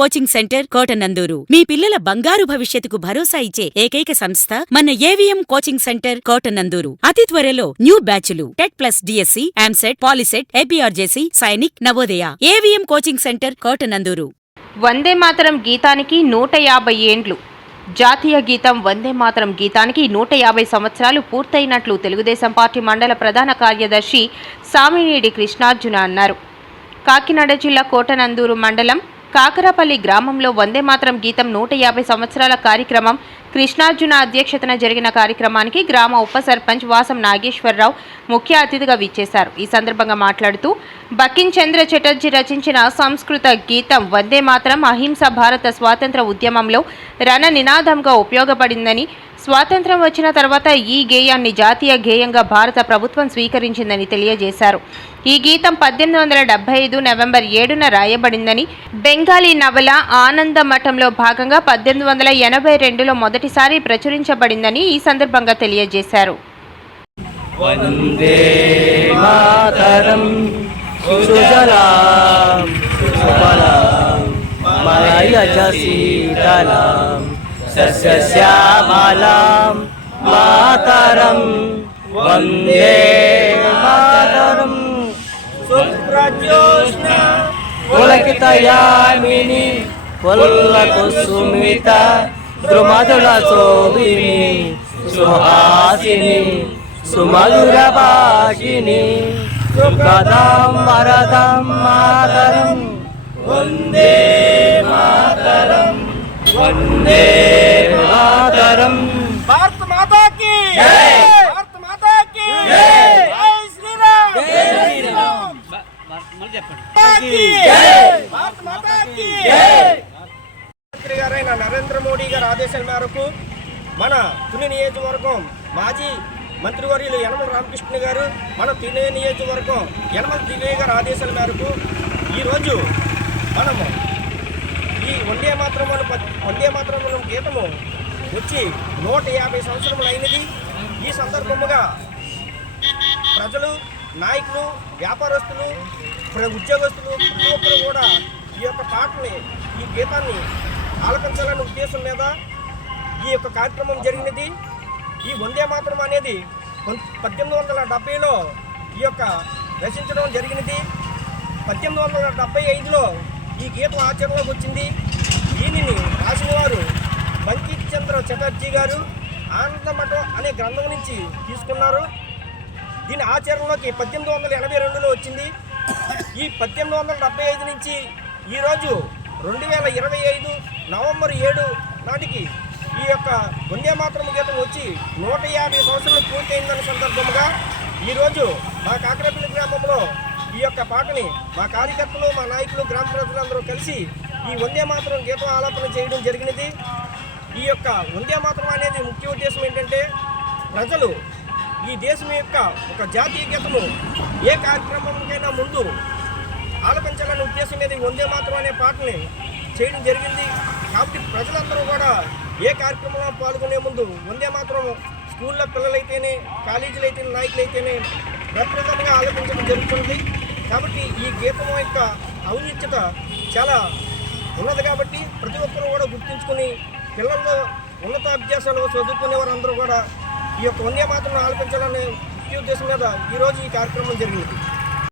Coaching centre Kotananduru మీ పిల్లల బంగారు భవిష్యత్తుకు భరోసా ఇచ్చే ఏకైక సంస్థ మన ఏవిఎం కోచింగ్ సెంటర్ కోటనందూరు. అతి త్వరలో న్యూ బ్యాచ్లు TET plus DSC, EAMCET, POLYCET, APRJC, Sainik, Navodaya. AVM coaching centre Kotananduru. Vande Mataram గీతానికి 150 ఏండ్లు. జాతీయ గీతం వందే మాతరం గీతానికి 150 సంవత్సరాలు పూర్తయినట్లు తెలుగుదేశం పార్టీ మండల ప్రధాన కార్యదర్శి సామినేడి కృష్ణార్జున అన్నారు. కాకినాడ జిల్లా కోటనందూరు మండలం కాకరపల్లి గ్రామంలో వందే మాతరం గీతం 150 సంవత్సరాల కార్యక్రమం కృష్ణార్జున అధ్యక్షతన జరిగిన కార్యక్రమానికి గ్రామ ఉప సర్పంచ్ వాసం నాగేశ్వరరావు ముఖ్య అతిథిగా విచ్చేశారు. ఈ సందర్భంగా మాట్లాడుతూ బకిం చంద్ర చటర్జీ రచించిన సంస్కృత గీతం వందే మాతరం అహింస భారత స్వాతంత్ర ఉద్యమంలో రణ నినాదంగా ఉపయోగపడిందని, స్వాతంత్ర్యం వచ్చిన తర్వాత ఈ గేయాన్ని జాతీయ గేయంగా భారత ప్రభుత్వం స్వీకరించిందని తెలియజేశారు. ఈ గీతం 1875 నవంబర్ 7న రాయబడిందని, బెంగాలీ నవల ఆనంద మఠంలో భాగంగా 1882లో మొదటిసారి ప్రచురించబడిందని ఈ సందర్భంగా తెలియజేశారు. వందే మాతరం సుజలాం సుఫలాం మలయజ శీతలాం సస్యశ్యామలాం మాతరం వందే మాతరం సుప్రజోష్ణ పులకితయామిని పుల్లకుసుమిత ద్రుమధుల శోభిని సుహాసిని సుమధుర భాషిని సుఖదం వరదం మాతరం వందే మాతరం వందే మాతరం. భారత మాతా కీ జై, భారత మాతా కీ జై, జై శ్రీరామ్, జై శ్రీరామ్. భారత మాతా కీ జై. మంత్రి గారైన నరేంద్ర మోడీ గారి ఆదేశాల మేరకు మన తుని నియోజకవర్గం మాజీ మంత్రివర్యులు యనమల రామకృష్ణ గారు, మన తుని నియోజకవర్గం యనమల దివ్య గారి ఆదేశాల మేరకు ఈరోజు మనము ఈ వందే మాతరం గీతము వచ్చి 150 సంవత్సరములు అయినది. ఈ సందర్భముగా ప్రజలు, నాయకులు, వ్యాపారస్తులు, ఉద్యోగస్తులు ప్రతి ఒక్కరు కూడా ఈ యొక్క పాటని, ఈ గీతాన్ని ఆలపించాలనే ఉద్దేశం మీద ఈ యొక్క కార్యక్రమం జరిగినది. ఈ వందే మాతరం అనేది 1870లో ఈ యొక్క రచించడం జరిగినది. 1875లో ఈ గీతం ఆచరణలోకి వచ్చింది. దీనిని రాసిన వారు బంకిం చంద్ర చటర్జీ గారు ఆనంద మఠం అనే గ్రంథం నుంచి తీసుకున్నారు. దీని ఆచరణలోకి 1882లో వచ్చింది. ఈ 1875 నుంచి ఈరోజు 2025 నవంబర్ 7 నాటికి ఈ యొక్క వందే మాతరం గీతం వచ్చి 150 సంవత్సరాలు పూర్తయిందన్న సందర్భంగా ఈరోజు మా కాకరపల్లి గ్రామంలో ఈ యొక్క పాటని మా కార్యకర్తలు, మా నాయకులు, గ్రామ ప్రజలందరూ కలిసి ఈ వందే మాతరం గీతం ఆలాపన చేయడం జరిగినది. ఈ యొక్క వందే మాతరం అనేది ముఖ్య ఉద్దేశం ఏంటంటే, ప్రజలు ఈ దేశం యొక్క ఒక జాతీయ గీతము ఏ కార్యక్రమంకైనా ముందు ఆలపించాలనే ఉద్దేశం మీద వందే మాతరం అనే పాటని చేయడం జరిగింది. కాబట్టి ప్రజలందరూ కూడా ఏ కార్యక్రమంలో పాల్గొనే ముందు వందే మాతరం స్కూల్లో పిల్లలైతేనే, కాలేజీలు అయితేనే, నాయకులైతేనే ప్రప్రథమంగా ఆలపించడం జరుగుతుంది. కాబట్టి ఈ గీతం యొక్క ఔన్నత్యత చాలా ఉన్నది. కాబట్టి ప్రతి ఒక్కరూ కూడా గుర్తుంచుకొని పిల్లల్లో ఉన్నత అభ్యాసాలు చదువుకునే వారందరూ కూడా ఈ యొక్క వందే మాతరం ఆలపించాలనే ముఖ్య ఉద్దేశం మీద ఈరోజు ఈ కార్యక్రమం జరిగింది.